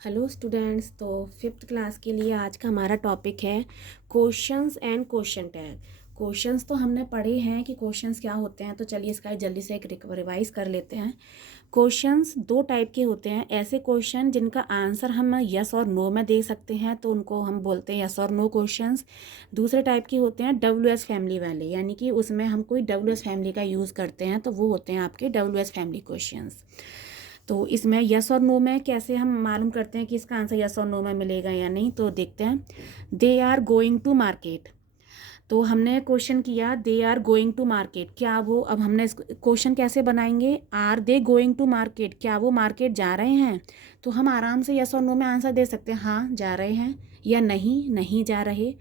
Hello students. तो fifth class के लिए आज का हमारा टॉपिक है questions and question tag. Questions तो हमने पढ़े हैं कि क्वेश्चंस क्या होते हैं, तो चलिए इसका जल्दी से एक रिवाइज कर लेते हैं। क्वेश्चंस दो टाइप के होते हैं। ऐसे क्वेश्चन जिनका आंसर हम यस और नो में दे सकते हैं, तो उनको हम बोलते हैं यस और नो क्वेश्चंस। दूसरे टाइप के होते हैं WS फैमिली वाले, यानी कि उसमें हम कोई WS फैमिली का यूज़ करते हैं, तो वो होते हैं आपके WS फैमिली क्वेश्चंस। तो इसमें यस और नो में कैसे हम मालूम करते हैं कि इसका आंसर यस और नो में मिलेगा या नहीं, तो देखते हैं। They are going to market. तो हमने क्वेश्चन किया they are going to market, क्या वो, अब हमने इस क्वेश्चन कैसे बनाएंगे, are they going to market, क्या वो मार्केट जा रहे हैं। तो हम आराम से यस और नो में आंसर दे सकते हैं, हाँ जा रहे हैं, या नहीं नहीं जा रहे।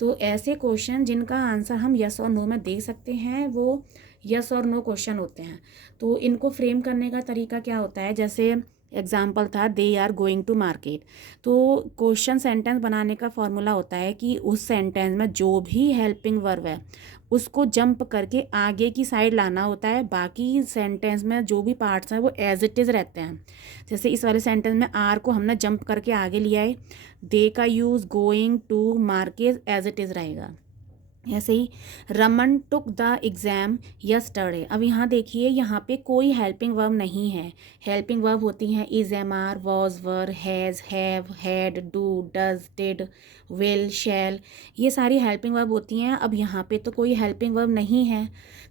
तो ऐसे क्वेश्चन जिनका आंसर हम यस और नो में दे सकते हैं वो यस और नो क्वेश्चन होते हैं। तो इनको फ्रेम करने का तरीका क्या होता है, जैसे एग्जाम्पल था they are going to market. तो क्वेश्चन सेंटेंस बनाने का फॉर्मूला होता है कि उस सेंटेंस में जो भी हेल्पिंग वर्ब है उसको जंप करके आगे की साइड लाना होता है। बाकी सेंटेंस में जो भी पार्ट्स हैं वो एज इट इज़ रहते हैं। जैसे इस वाले सेंटेंस में आर को हमने जंप करके आगे लिया है, दे का use going to market as it is रहेगा। ऐसे ही Raman took the exam yesterday. अब यहाँ देखिए, यहाँ पे कोई हेल्पिंग वर्ब नहीं है। हेल्पिंग वर्ब होती हैं is, am are, was, were, has, have, had, do, does, did, will, shall, ये सारी हेल्पिंग वर्ब होती हैं। अब यहाँ पे तो कोई हेल्पिंग वर्ब नहीं है,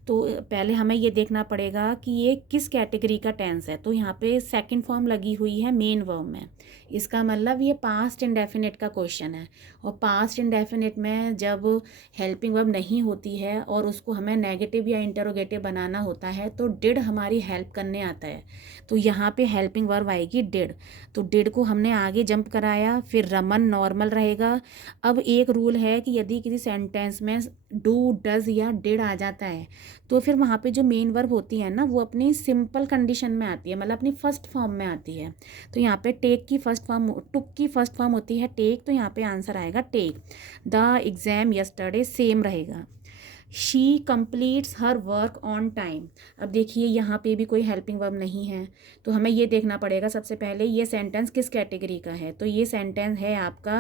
तो पहले हमें ये देखना पड़ेगा कि ये किस कैटेगरी का टेंस है। तो यहाँ पे सेकंड फॉर्म लगी हुई है मेन वर्ब में, इसका मतलब ये पास्ट इंडेफिनिट का क्वेश्चन है। और पास्ट इंडेफिनिट में जब हेल्पिंग वर्ब नहीं होती है और उसको हमें नेगेटिव या इंटरोगेटिव बनाना होता है, तो डिड हमारी हेल्प करने आता है। तो यहाँ पे हेल्पिंग वर्ब आएगी डिड। तो डिड को हमने आगे जंप कराया, फिर रमन नॉर्मल रहेगा। अब एक रूल है कि यदि किसी सेंटेंस में डू, डज या डिड आ जाता है, तो फिर वहाँ पे जो मेन वर्ब होती है ना, वो अपनी सिंपल कंडीशन में आती है, मतलब अपनी फर्स्ट फॉर्म में आती है। तो यहाँ पे टेक की फर्स्ट फॉर्म, टुक की फर्स्ट फॉर्म होती है टेक, तो यहाँ पे आंसर आएगा take. The exam yesterday same रहेगा। She completes her work on time. अब देखिए यहाँ पे भी कोई हेल्पिंग वर्ब नहीं है, तो हमें ये देखना पड़ेगा सबसे पहले ये सेंटेंस किस कैटेगरी का है। तो ये सेंटेंस है आपका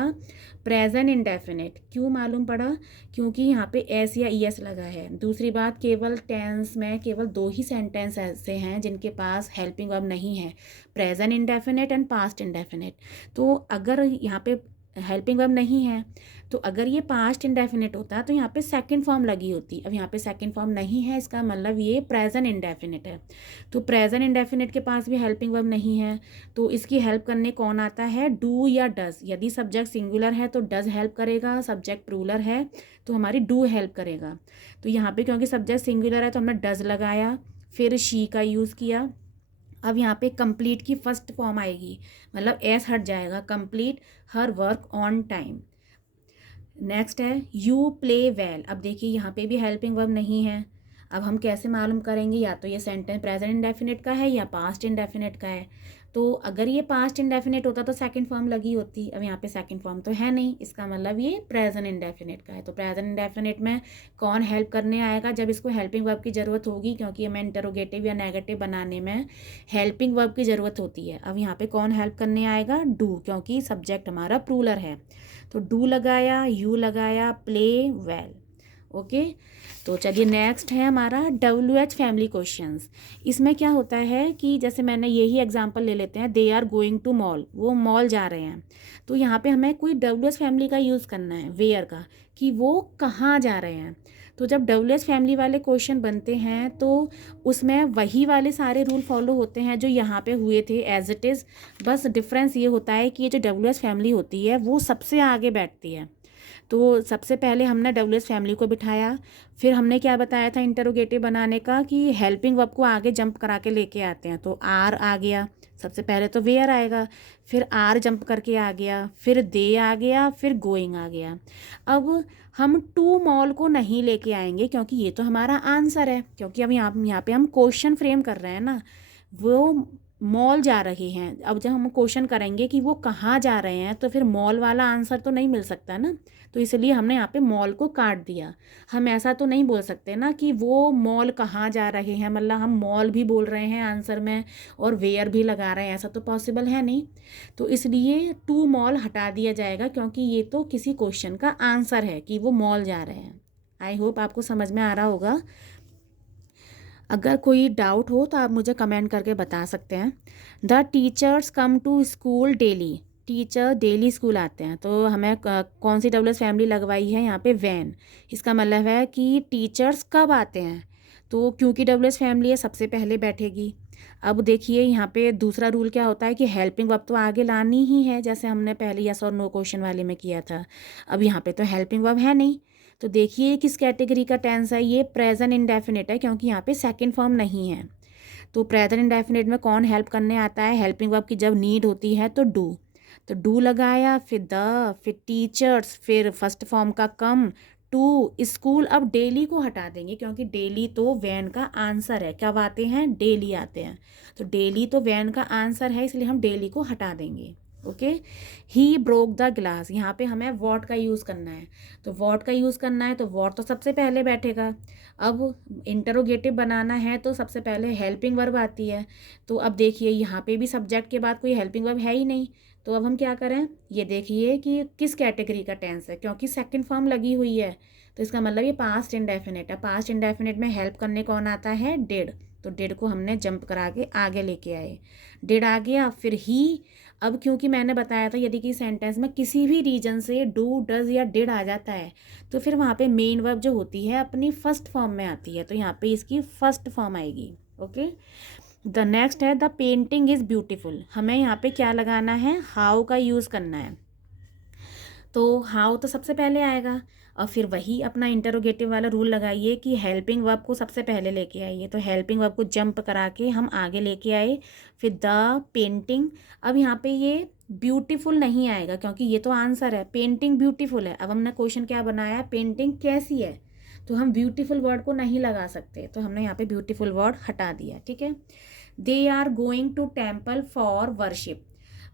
प्रेजेंट इंडेफिनिट। क्यों मालूम पड़ा, क्योंकि यहाँ पे एस या ई एस लगा है। दूसरी बात, केवल टेंस में केवल दो ही सेंटेंस ऐसे हैं जिनके पास हेल्पिंग वर्ब नहीं है, present indefinite and past indefinite. तो अगर यहाँ पे हेल्पिंग वर्ब नहीं है, तो अगर ये पास्ट इंडेफिनिट होता तो यहाँ पे सेकंड फॉर्म लगी होती। अब यहाँ पे सेकंड फॉर्म नहीं है, इसका मतलब ये प्रेजेंट इंडेफिनिट है। तो प्रेजेंट इंडेफिनिट के पास भी हेल्पिंग वर्ब नहीं है, तो इसकी हेल्प करने कौन आता है, डू या डज। यदि सब्जेक्ट सिंगुलर है तो डज हेल्प करेगा, सब्जेक्ट प्लूरल है तो हमारी डू हेल्प करेगा। तो यहाँ पे क्योंकि सब्जेक्ट सिंगुलर है तो हमने डज लगाया, फिर शी का यूज़ किया। अब यहाँ पे कंप्लीट की फर्स्ट फॉर्म आएगी, मतलब एस हट जाएगा, complete her work on time. Next है यू प्ले वेल। अब देखिए यहाँ पे भी हेल्पिंग वर्ब नहीं है। अब हम कैसे मालूम करेंगे, या तो ये सेंटेंस प्रेजेंट इंडेफिनिट का है या पास्ट इंडेफिनिट का है। तो अगर ये पास्ट इंडेफिनिट होता तो सेकंड फॉर्म लगी होती। अब यहाँ पे सेकंड फॉर्म तो है नहीं, इसका मतलब ये प्रेजेंट इंडेफिनिट का है। तो प्रेजेंट इंडेफिनिट में कौन हेल्प करने आएगा, जब इसको हेल्पिंग वर्ब की ज़रूरत होगी, क्योंकि हमें इंटरोगेटिव या नेगेटिव बनाने में हेल्पिंग वर्ब की ज़रूरत होती है। अब यहाँ पे कौन हेल्प करने आएगा, डू, क्योंकि सब्जेक्ट हमारा प्लूरल है। तो डू लगाया, यू लगाया, प्ले वेल। ओके, तो चलिए नेक्स्ट है हमारा WH फैमिली क्वेश्चंस। इसमें क्या होता है कि जैसे मैंने यही एग्जांपल ले लेते हैं, they are going to mall, वो मॉल जा रहे हैं। तो यहाँ पे हमें कोई WH फैमिली का यूज़ करना है, वेयर का, कि वो कहाँ जा रहे हैं। तो जब WH फैमिली वाले क्वेश्चन बनते हैं तो उसमें वही वाले सारे रूल फॉलो होते हैं जो यहाँ पे हुए थे एज इट इज़। बस डिफरेंस ये होता है कि ये जो WH फैमिली होती है वो सबसे आगे बैठती है। तो सबसे पहले हमने WH फैमिली को बिठाया, फिर हमने क्या बताया था इंटरोगेटिव बनाने का, कि हेल्पिंग वर्ब को आगे जंप करा के लेके आते हैं। तो आर आ गया, सबसे पहले तो वेयर आएगा, फिर आर जंप करके आ गया, फिर दे आ गया, फिर गोइंग आ गया। अब हम टू मॉल को नहीं लेके आएंगे क्योंकि ये तो हमारा आंसर है, क्योंकि अब यहाँ पे हम क्वेश्चन फ्रेम कर रहे हैं ना। वो मॉल जा रहे हैं। अब जब हम क्वेश्चन करेंगे कि वो कहाँ जा रहे हैं तो फिर मॉल वाला आंसर तो नहीं मिल सकता ना, तो इसलिए हमने यहाँ पे मॉल को काट दिया। हम ऐसा तो नहीं बोल सकते ना कि वो मॉल कहाँ जा रहे हैं, मतलब हम मॉल भी बोल रहे हैं आंसर में और वेयर भी लगा रहे हैं, ऐसा तो पॉसिबल है नहीं। तो इसलिए टू मॉल हटा दिया जाएगा, क्योंकि ये तो किसी क्वेश्चन का आंसर है कि वो मॉल जा रहे हैं। आई होप आपको समझ में आ रहा होगा। अगर कोई डाउट हो तो आप मुझे कमेंट करके बता सकते हैं। The teachers come to school daily, teacher daily school आते हैं, तो हमें कौन सी डब्ल्यू एस फैमिली लगवाई है यहाँ पे, वैन। इसका मतलब है कि टीचर्स कब आते हैं, तो क्योंकि डब्ल्यू एस फैमिली है सबसे पहले बैठेगी। अब देखिए यहाँ पे दूसरा रूल क्या होता है कि हेल्पिंग वर्ब तो आगे लानी ही है, जैसे हमने पहले यस और नो क्वेश्चन वाले में किया था। अब यहाँ पे तो हेल्पिंग वर्ब है नहीं, तो देखिए किस कैटेगरी का टेंस है, ये प्रेजेंट इंडेफिनिट है, क्योंकि यहाँ पे सेकंड फॉर्म नहीं है। तो प्रेजेंट इंडेफिनिट में कौन हेल्प करने आता है, हेल्पिंग वर्ब की जब नीड होती है तो डू, तो डू लगाया, फिर द, फिर टीचर्स, फिर फर्स्ट फॉर्म का कम, टू, स्कूल। अब डेली को हटा देंगे, क्योंकि डेली तो वैन का आंसर है। कब आते हैं, डेली आते हैं, तो डेली तो वैन का आंसर है, इसलिए हम डेली को हटा देंगे। Okay. He broke the glass, यहाँ पे हमें वॉट का यूज़ करना है, तो वॉट का यूज़ करना है तो वॉट तो सबसे पहले बैठेगा। अब इंटरोगेटिव बनाना है तो सबसे पहले हेल्पिंग वर्ब आती है, तो अब देखिए यहाँ पे भी सब्जेक्ट के बाद कोई हेल्पिंग वर्ब है ही नहीं, तो अब हम क्या करें, ये देखिए कि किस कैटेगरी का टेंस है, क्योंकि सेकंड फॉर्म लगी हुई है, तो इसका मतलब ये पास्ट इंडेफिनिट है। पास्ट इंडेफिनिट में हेल्प करने कौन आता है, डिड, तो डिड को हमने जंप करा के आगे लेके आए, डिड आ गया, फिर ही। अब क्योंकि मैंने बताया था यदि कि सेंटेंस में किसी भी रीजन से डू, डज या डिड आ जाता है तो फिर वहाँ पे मेन वर्ब जो होती है अपनी फर्स्ट फॉर्म में आती है, तो यहाँ पे इसकी फर्स्ट फॉर्म आएगी। ओके। द नेक्स्ट है द पेंटिंग इज़ ब्यूटीफुल, हमें यहाँ पे क्या लगाना है, हाउ का यूज़ करना है, तो हाउ तो सबसे पहले आएगा, और फिर वही अपना इंटरोगेटिव वाला रूल लगाइए कि हेल्पिंग वर्ब को सबसे पहले लेके आइए, तो हेल्पिंग वर्ब को जंप करा के हम आगे लेके आए, फिर द पेंटिंग। अब यहाँ पे ये ब्यूटीफुल नहीं आएगा, क्योंकि ये तो आंसर है, पेंटिंग ब्यूटीफुल है। अब हमने क्वेश्चन क्या बनाया, पेंटिंग कैसी है, तो हम ब्यूटीफुल वर्ड को नहीं लगा सकते, तो हमने यहाँ पे ब्यूटीफुल वर्ड हटा दिया। ठीक है। They are going to temple for worship,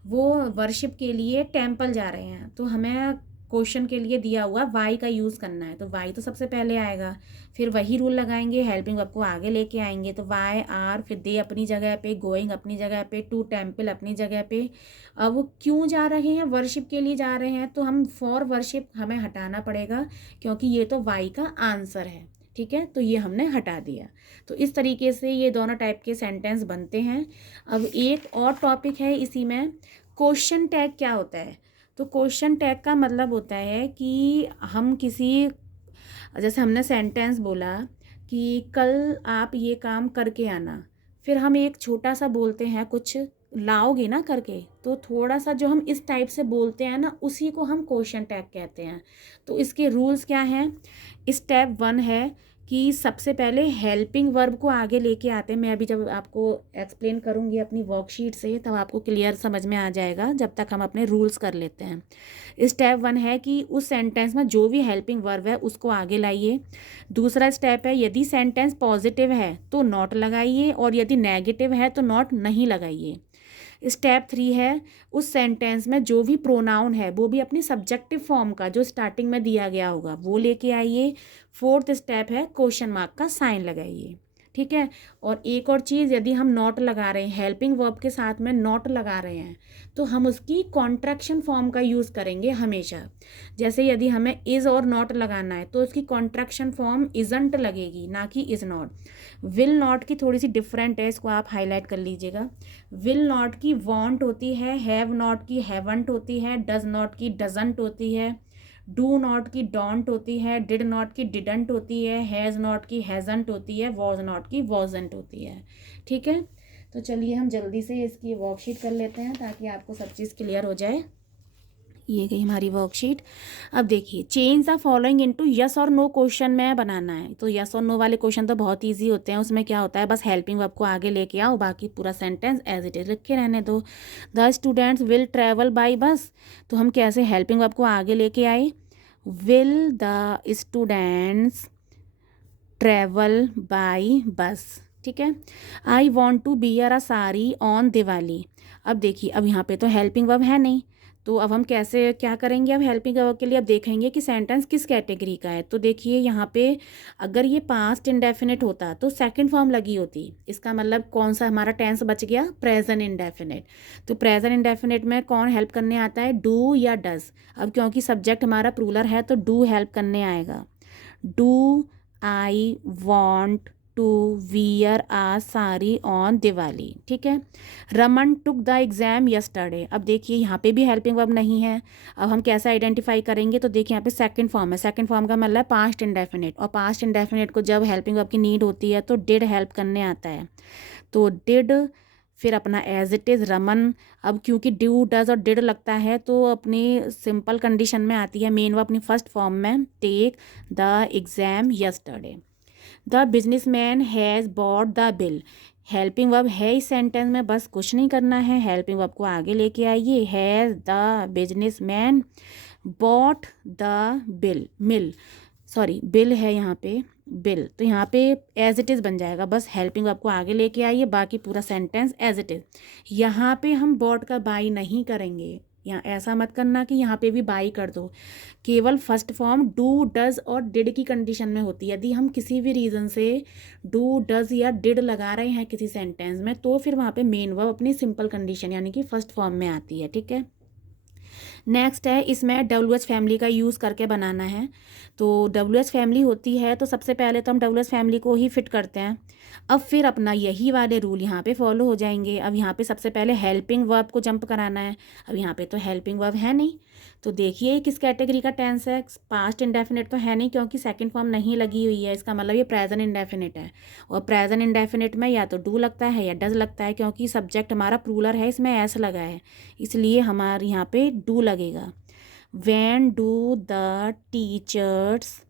वो वर्शिप के लिए टेम्पल जा रहे हैं, तो हमें क्वेश्चन के लिए दिया हुआ वाई का यूज़ करना है, तो वाई तो सबसे पहले आएगा, फिर वही रूल लगाएंगे, हेल्पिंग वर्ब को आगे लेके आएंगे, तो वाई आर, फिर दे अपनी जगह पे, गोइंग अपनी जगह पे, टू टेम्पल अपनी जगह पे। अब वो क्यों जा रहे हैं, वर्शिप के लिए जा रहे हैं, तो हम फॉर वर्शिप हमें हटाना पड़ेगा, क्योंकि ये तो वाई का आंसर है। ठीक है, तो ये हमने हटा दिया। तो इस तरीके से ये दोनों टाइप के सेंटेंस बनते हैं। अब एक और टॉपिक है इसी में, क्वेश्चन टैग क्या होता है। तो क्वेश्चन टैग का मतलब होता है कि हम किसी, जैसे हमने सेंटेंस बोला कि कल आप ये काम करके आना, फिर हम एक छोटा सा बोलते हैं कुछ लाओगे ना करके, तो थोड़ा सा जो हम इस टाइप से बोलते हैं ना, उसी को हम क्वेश्चन टैग कहते हैं। तो इसके रूल्स क्या हैं, स्टेप 1 है कि सबसे पहले हेल्पिंग वर्ब को आगे लेके आते हैं। मैं अभी जब आपको एक्सप्लेन करूँगी अपनी वर्कशीट से तब आपको क्लियर समझ में आ जाएगा, जब तक हम अपने रूल्स कर लेते हैं। स्टेप 1 है कि उस सेंटेंस में जो भी हेल्पिंग वर्ब है उसको आगे लाइए। दूसरा स्टेप है, यदि सेंटेंस पॉजिटिव है तो नॉट लगाइए, और यदि नेगेटिव है तो नॉट नहीं लगाइए। स्टेप 3 है, उस सेंटेंस में जो भी प्रोनाउन है वो भी अपनी सब्जेक्टिव फॉर्म का जो स्टार्टिंग में दिया गया होगा वो लेके आइए। फोर्थ स्टेप है, क्वेश्चन मार्क का साइन लगाइए। ठीक है। और एक और चीज़, यदि हम नॉट लगा रहे हैं, हेल्पिंग वर्ब के साथ में नॉट लगा रहे हैं, तो हम उसकी कॉन्ट्रैक्शन फॉर्म का यूज़ करेंगे हमेशा। जैसे यदि हमें इज़ और नॉट लगाना है तो उसकी कॉन्ट्रैक्शन फॉर्म इज़ंट लगेगी, ना कि इज़ नॉट। विल नॉट की थोड़ी सी डिफरेंट है, इसको आप हाईलाइट कर लीजिएगा। विल नॉट की वॉन्ट होती है, हैव नॉट की हैवंट होती है, डज नॉट की डजंट होती है, डू नॉट की डोंट होती है, डिड नॉट की डिडंट होती है, हैज़ नॉट की हैज़ंट होती है, वॉज नॉट की वॉजंट होती है। ठीक है। तो चलिए हम जल्दी से इसकी वर्कशीट कर लेते हैं ताकि आपको सब चीज़ क्लियर हो जाए। ये गई हमारी वर्कशीट। अब देखिए, change the following into yes और नो क्वेश्चन में बनाना है। तो यस और नो वाले क्वेश्चन तो बहुत इजी होते हैं, उसमें क्या होता है, बस हेल्पिंग वर्ब को आगे लेके आओ, बाकी पूरा सेंटेंस एज इट इज लिख के रहने दो। The students will travel by बस, तो हम कैसे हेल्पिंग वर्ब को आगे लेके आए, will the students travel by bus. ठीक है। I want to bear a sari on Diwali. अब देखिए, अब यहाँ पे तो हेल्पिंग वर्ब है नहीं, तो अब हम कैसे क्या करेंगे, अब हेल्पिंग वर्ब के लिए अब देखेंगे कि सेंटेंस किस कैटेगरी का है। तो देखिए यहाँ पे अगर ये पास्ट इंडेफिनिट होता तो सेकंड फॉर्म लगी होती, इसका मतलब कौन सा हमारा टेंस बच गया, प्रेजेंट इंडेफिनिट। तो प्रेजेंट इंडेफिनिट में कौन हेल्प करने आता है, डू या डज। अब क्योंकि सब्जेक्ट हमारा प्लूरल है तो डू हेल्प करने आएगा। Do I want to wear a sari on Diwali, ठीक है। Raman took the exam yesterday. अब देखिए यहाँ पे भी हेल्पिंग वर्ब नहीं है, अब हम कैसे आइडेंटिफाई करेंगे, तो देखिए यहाँ पे सेकंड फॉर्म है, सेकंड फॉर्म का मतलब पास्ट इंडेफिनिट, और पास्ट इंडेफिनिट को जब हेल्पिंग वर्ब की नीड होती है तो डिड हेल्प करने आता है। तो डिड, फिर अपना एज इट इज़ रमन। अब क्योंकि डू डज और डिड लगता है तो अपनी सिंपल कंडीशन में आती है, मेन वर्ब अपनी फर्स्ट फॉर्म में, take the exam yesterday. The business man has bought the bill. Helping verb है इस सेंटेंस में, बस कुछ नहीं करना है, हेल्पिंग वर्ब को आगे लेके आइए। Has the business man bot the bill, mill sorry bill है यहाँ पे, बिल, तो यहाँ पे एज इट इज़ बन जाएगा, बस हेल्पिंग वर्ब को आगे लेके आइए, बाकी पूरा सेंटेंस एज इट इज़। यहाँ पे हम बॉट का बाई नहीं करेंगे, यहाँ ऐसा मत करना कि यहाँ पे भी बाई कर दो, केवल फर्स्ट फॉर्म डू डज और डिड की कंडीशन में होती है। यदि हम किसी भी रीज़न से डू डज या डिड लगा रहे हैं किसी सेंटेंस में तो फिर वहाँ पे मेन वर्ब अपनी सिंपल कंडीशन यानी कि फर्स्ट फॉर्म में आती है, ठीक है। नेक्स्ट है, इसमें WH फैमिली का यूज़ करके बनाना है। तो WH फैमिली होती है तो सबसे पहले तो हम WH फैमिली को ही फिट करते हैं, अब फिर अपना यही वाले रूल यहाँ पे फॉलो हो जाएंगे। अब यहाँ पे सबसे पहले हेल्पिंग वर्ब को जंप कराना है, अब यहाँ पे तो हेल्पिंग वर्ब है नहीं, तो देखिए किस कैटेगरी का टेंस है, पास्ट इंडेफिनिट तो है नहीं क्योंकि सेकंड फॉर्म नहीं लगी हुई है, इसका मतलब ये प्रेजेंट इंडेफिनिट है, और प्रेजेंट इंडेफिनिट में या तो डू लगता है या डज लगता है, क्योंकि सब्जेक्ट हमारा प्लूरल है, इसमें एस लगा है, इसलिए हमारे यहाँ पे डू लगेगा। When do the teachers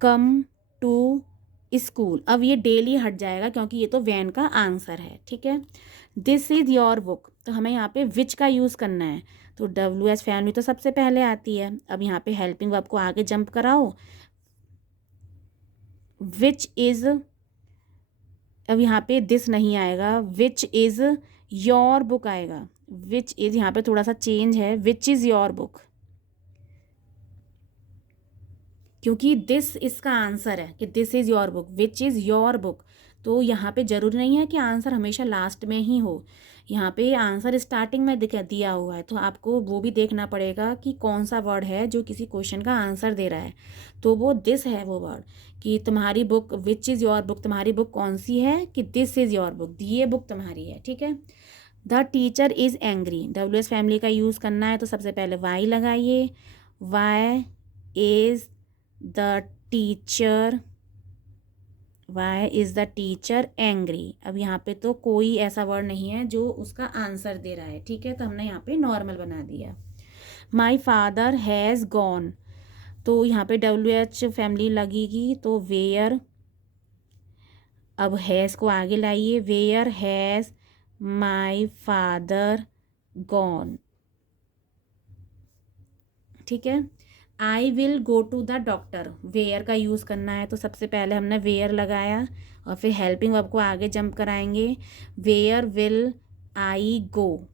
come to school, अब ये डेली हट जाएगा क्योंकि ये तो वैन का आंसर है, ठीक है। दिस इज़ योर बुक, तो हमें यहाँ पे विच का यूज़ करना है, तो WH फैमिली तो सबसे पहले आती है, अब यहाँ पे हेल्पिंग वर्ब को आगे जंप कराओ, विच इज़, अब यहाँ पे दिस नहीं आएगा, विच इज़ योर बुक आएगा, विच इज़ यहाँ पे थोड़ा सा चेंज है, विच इज़ योर बुक, क्योंकि दिस इसका आंसर है कि this is your book, which is your book, तो यहाँ पे ज़रूरी नहीं है कि आंसर हमेशा लास्ट में ही हो, यहाँ पे आंसर स्टार्टिंग में दिया हुआ है, तो आपको वो भी देखना पड़ेगा कि कौन सा वर्ड है जो किसी क्वेश्चन का आंसर दे रहा है, तो वो दिस है वो वर्ड, कि तुम्हारी book, which is your book, तुम्हारी बुक कौन सी है, कि दिस इज़ योर बुक, ये बुक तुम्हारी है, ठीक है। The teacher is angry, WH family का यूज़ करना है तो सबसे पहले वाई लगाइए, why is the teacher, why is the teacher angry. अब यहाँ पे तो कोई ऐसा वर्ड नहीं है जो उसका आंसर दे रहा है, ठीक है, तो हमने यहाँ पे नॉर्मल बना दिया। माई फादर हैज़ गॉन, तो यहाँ पे WH फैमिली लगेगी तो वेयर, अब हैज़ को आगे लाइए, where has my father gone, ठीक है। I will go to the doctor, where का यूज़ करना है तो सबसे पहले हमने वेयर लगाया और फिर हेल्पिंग वर्ब को आगे जंप कराएंगे, वेयर विल आई गो।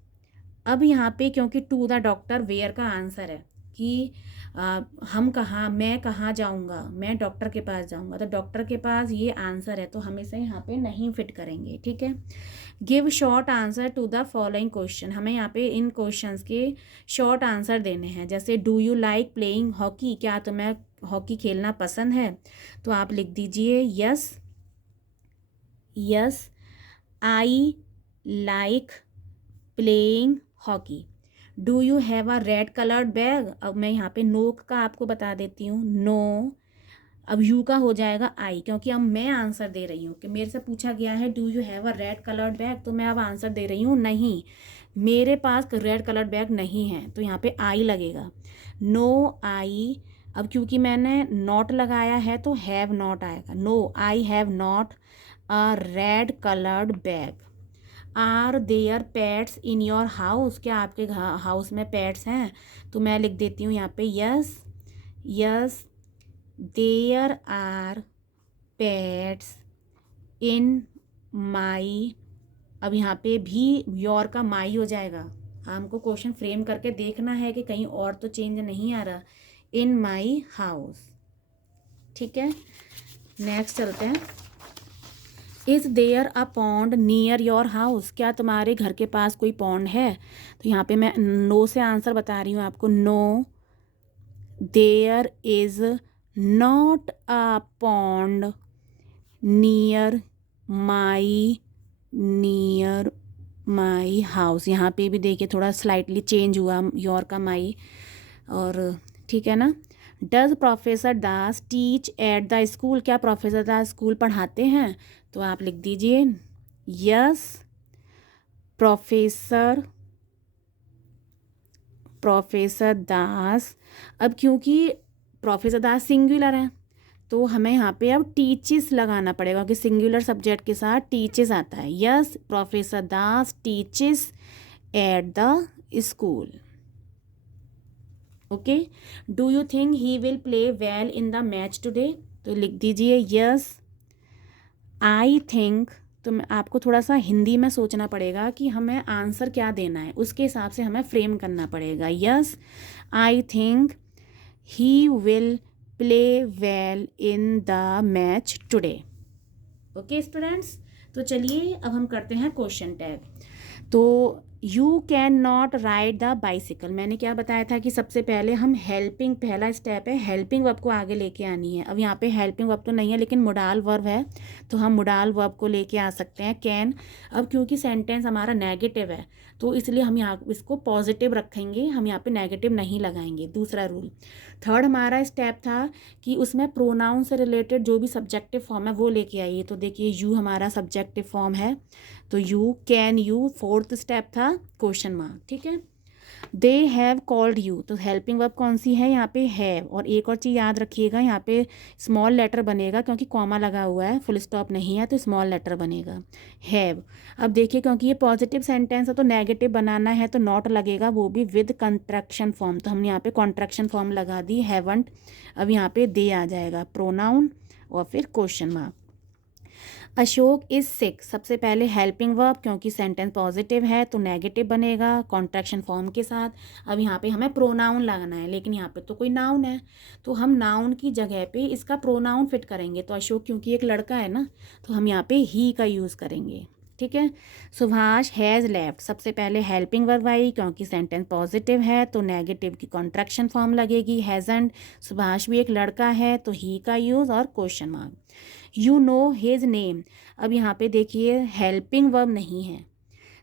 अब यहाँ पे क्योंकि टू द डॉक्टर वेयर का आंसर है कि मैं कहाँ जाऊँगा, मैं डॉक्टर के पास जाऊँगा, तो डॉक्टर के पास ये आंसर है तो हम इसे यहाँ पे नहीं फिट करेंगे, ठीक है। Give short answer to the following question, हमें यहाँ पे इन क्वेश्चंस के शॉर्ट आंसर देने हैं, जैसे do you like playing hockey, क्या तुम्हें हॉकी खेलना पसंद है, तो आप लिख दीजिए yes, yes I like playing hockey. Do you have a red coloured bag, अब मैं यहाँ पे नो का आपको बता देती हूँ, नो, अब यू का हो जाएगा आई, क्योंकि अब मैं आंसर दे रही हूँ कि मेरे से पूछा गया है do you have a red coloured bag, तो मैं अब आंसर दे रही हूँ नहीं, मेरे पास रेड कलर्ड बैग नहीं है, तो यहाँ पे आई लगेगा, नो आई। अब क्योंकि मैंने नॉट लगाया है तो हैव नॉट आएगा, no I have not a red coloured bag. Are there pets in your house, क्या आपके हाउस में पेट्स हैं, तो मैं लिख देती हूँ यहाँ पे yes, yes there are pets in my, अब यहाँ पे भी योर का माई हो जाएगा। हमको क्वेश्चन फ्रेम करके देखना है कि कहीं और तो चेंज नहीं आ रहा। इन माई हाउस, ठीक है। नेक्स्ट चलते हैं। Is there a pond near your house, क्या तुम्हारे घर के पास कोई पॉन्ड है? तो यहाँ पे मैं नो से आंसर बता रही हूँ आपको। No, there is not a pond near my house. यहाँ पे भी देखिए थोड़ा स्लाइटली चेंज हुआ योर का माई, और ठीक है ना। Does professor Das teach at the school, क्या प्रोफेसर दास स्कूल पढ़ाते हैं? तो आप लिख दीजिए यस प्रोफेसर दास। अब क्योंकि प्रोफेसर दास सिंगुलर है तो हमें यहाँ पे अब टीचेस लगाना पड़ेगा, क्योंकि सिंगुलर सब्जेक्ट के साथ टीचेस आता है। Yes professor Das teaches at the school. Okay. Do you think he will play well in the match today? तो लिख दीजिए यस आई थिंक। तो आपको थोड़ा सा हिंदी में सोचना पड़ेगा कि हमें आंसर क्या देना है, उसके हिसाब से हमें फ्रेम करना पड़ेगा। Yes I think he will play well in the match today. Okay students, तो चलिए अब हम करते हैं क्वेश्चन टैग। तो you can not ride the bicycle, मैंने क्या बताया था कि सबसे पहले हम हेल्पिंग, पहला स्टेप है हेल्पिंग वर्ब को आगे लेके आनी है। अब यहाँ पे हेल्पिंग वर्ब तो नहीं है लेकिन मोडाल वर्ब है, तो हम मोडाल वर्ब को लेके आ सकते हैं कैन। अब क्योंकि सेंटेंस हमारा नेगेटिव है तो इसलिए हम यहाँ इसको पॉजिटिव रखेंगे, हम यहाँ पे नेगेटिव नहीं लगाएंगे। दूसरा रूल। थर्ड हमारा स्टेप था कि उसमें प्रोनाउन से रिलेटेड जो भी सब्जेक्टिव फॉर्म है वो लेके आइए। तो देखिए यू हमारा सब्जेक्टिव फॉर्म है, तो you, can you. Fourth step था क्वेश्चन मार्क, ठीक है। दे हैव कॉल्ड यू, तो हेल्पिंग वर्ब कौन सी है? यहाँ पे हैव। और एक और चीज़ याद रखिएगा, यहाँ पे स्मॉल लेटर बनेगा क्योंकि कॉमा लगा हुआ है, फुल स्टॉप नहीं है, तो स्मॉल लेटर बनेगा हैव। अब देखिए क्योंकि ये पॉजिटिव सेंटेंस है तो नेगेटिव बनाना है तो नॉट लगेगा, वो भी विद कंट्रैक्शन फॉर्म। तो हमने यहाँ पे कॉन्ट्रैक्शन फॉर्म लगा दी हैवंट। अब यहाँ पे दे आ जाएगा, प्रोनाउन और फिर question mark. Ashok is sick, सबसे पहले हेल्पिंग वर्ब, क्योंकि सेंटेंस पॉजिटिव है तो नेगेटिव बनेगा कॉन्ट्रैक्शन फॉर्म के साथ। अब यहाँ पे हमें प्रोनाउन लगाना है लेकिन यहाँ पे तो कोई नाउन है, तो हम नाउन की जगह पे इसका प्रोनाउन फिट करेंगे। तो अशोक क्योंकि एक लड़का है ना, तो हम यहाँ पे ही का यूज़ करेंगे, ठीक है। सुभाष हैज़ लेफ्ट, सबसे पहले हेल्पिंग वर्ब आई, क्योंकि सेंटेंस पॉजिटिव है तो नेगेटिव की कॉन्ट्रैक्शन फॉर्म लगेगी हैज़न्ट। सुभाष भी एक लड़का है तो ही का यूज़ और question mark. You know his name, अब यहाँ पे देखिए हेल्पिंग वर्ब नहीं है,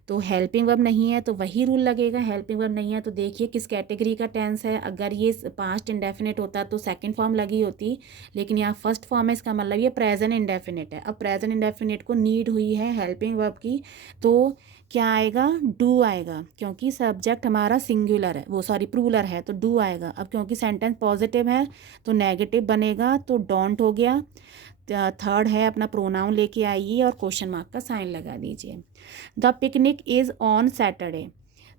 तो हेल्पिंग वर्ब नहीं है तो वही रूल लगेगा। हेल्पिंग वर्ब नहीं है तो देखिए किस कैटेगरी का टेंस है। अगर ये पास्ट इंडेफिनिट होता तो सेकंड फॉर्म लगी होती, लेकिन यहाँ फर्स्ट फॉर्म है, इसका मतलब ये प्रेजेंट इंडेफिनिट है। अब प्रेजेंट इंडेफिनिट को नीड हुई है हेल्पिंग वर्ब की, तो क्या आएगा? डू आएगा, क्योंकि सब्जेक्ट हमारा सिंगुलर है, वो सॉरी प्लूरल है तो डू आएगा। अब क्योंकि सेंटेंस पॉजिटिव है तो नेगेटिव बनेगा, तो डोंट हो गया। थर्ड है अपना प्रोनाउन लेके आइए और क्वेश्चन मार्क का साइन लगा दीजिए। The picnic is on Saturday,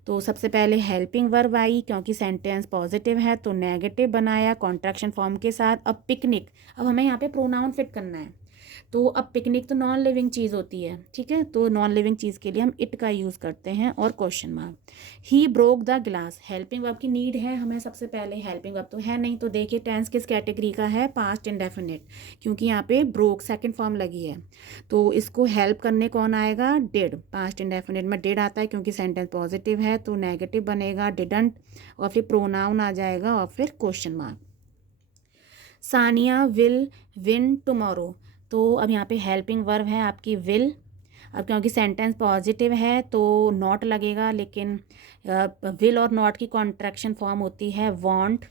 तो सबसे पहले हेल्पिंग वर्ब आई, क्योंकि सेंटेंस पॉजिटिव है तो नेगेटिव बनाया कॉन्ट्रैक्शन फॉर्म के साथ। अब पिकनिक, अब हमें यहाँ पे प्रोनाउन फिट करना है, तो अब पिकनिक तो नॉन लिविंग चीज़ होती है, ठीक है, तो नॉन लिविंग चीज़ के लिए हम इट का यूज़ करते हैं और question mark. He broke the glass, helping verb की नीड है हमें, सबसे पहले हेल्पिंग वर्ब तो है नहीं, तो देखिए टेंस किस कैटेगरी का है? पास्ट इंडेफिनिट, क्योंकि यहाँ पे ब्रोक सेकंड फॉर्म लगी है, तो इसको हेल्प करने कौन आएगा? डिड। पास्ट इंडेफिनिट में डिड आता है क्योंकि सेंटेंस पॉजिटिव है तो नेगेटिव बनेगा डिडंट, और फिर प्रोनाउन आ जाएगा और फिर question mark. Sania will win tomorrow, तो अब यहाँ पे हेल्पिंग वर्ब है आपकी विल। अब क्योंकि सेंटेंस पॉजिटिव है तो नॉट लगेगा, लेकिन विल और नॉट की कॉन्ट्रैक्शन फॉर्म होती है वांट।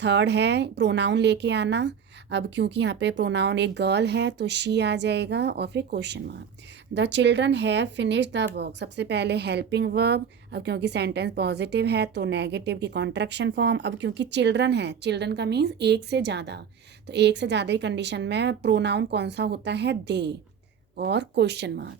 थर्ड है प्रोनाउन लेके आना, अब क्योंकि यहाँ पे प्रोनाउन एक गर्ल है तो शी आ जाएगा और फिर question mark. The children have finished the work, सबसे पहले हेल्पिंग वर्ब, अब क्योंकि सेंटेंस पॉजिटिव है तो नेगेटिव की कॉन्ट्रैक्शन फॉर्म। अब क्योंकि चिल्ड्रन है, चिल्ड्रन का मीन्स एक से ज़्यादा, तो एक से ज़्यादा ही कंडीशन में प्रोनाउन कौन सा होता है? दे और question mark.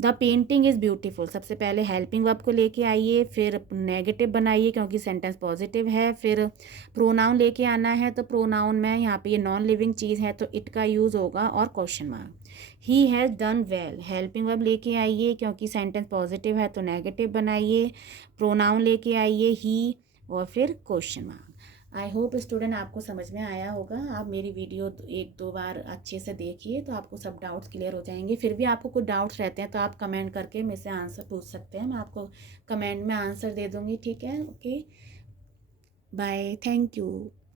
The painting is beautiful, सबसे पहले हेल्पिंग वर्ब को लेके आइए, फिर नेगेटिव बनाइए क्योंकि सेंटेंस पॉजिटिव है, फिर प्रोनाउन लेके आना है, तो प्रोनाउन में यहाँ पे ये नॉन लिविंग चीज़ है तो इट का यूज़ होगा और question mark. He has done well, helping verb लेके आइए क्योंकि सेंटेंस पॉजिटिव है तो नेगेटिव बनाइए, प्रोनाउन लेके आइए ही, और फिर question mark. I hope student आपको समझ में आया होगा। आप मेरी वीडियो तो 1-2 बार अच्छे से देखिए तो आपको सब डाउट्स क्लियर हो जाएंगे। फिर भी आपको कुछ डाउट्स रहते हैं तो आप कमेंट करके मेरे से आंसर पूछ सकते हैं, मैं आपको कमेंट में आंसर दे दूँगी। ठीक है, ओके, बाय, थैंक यू।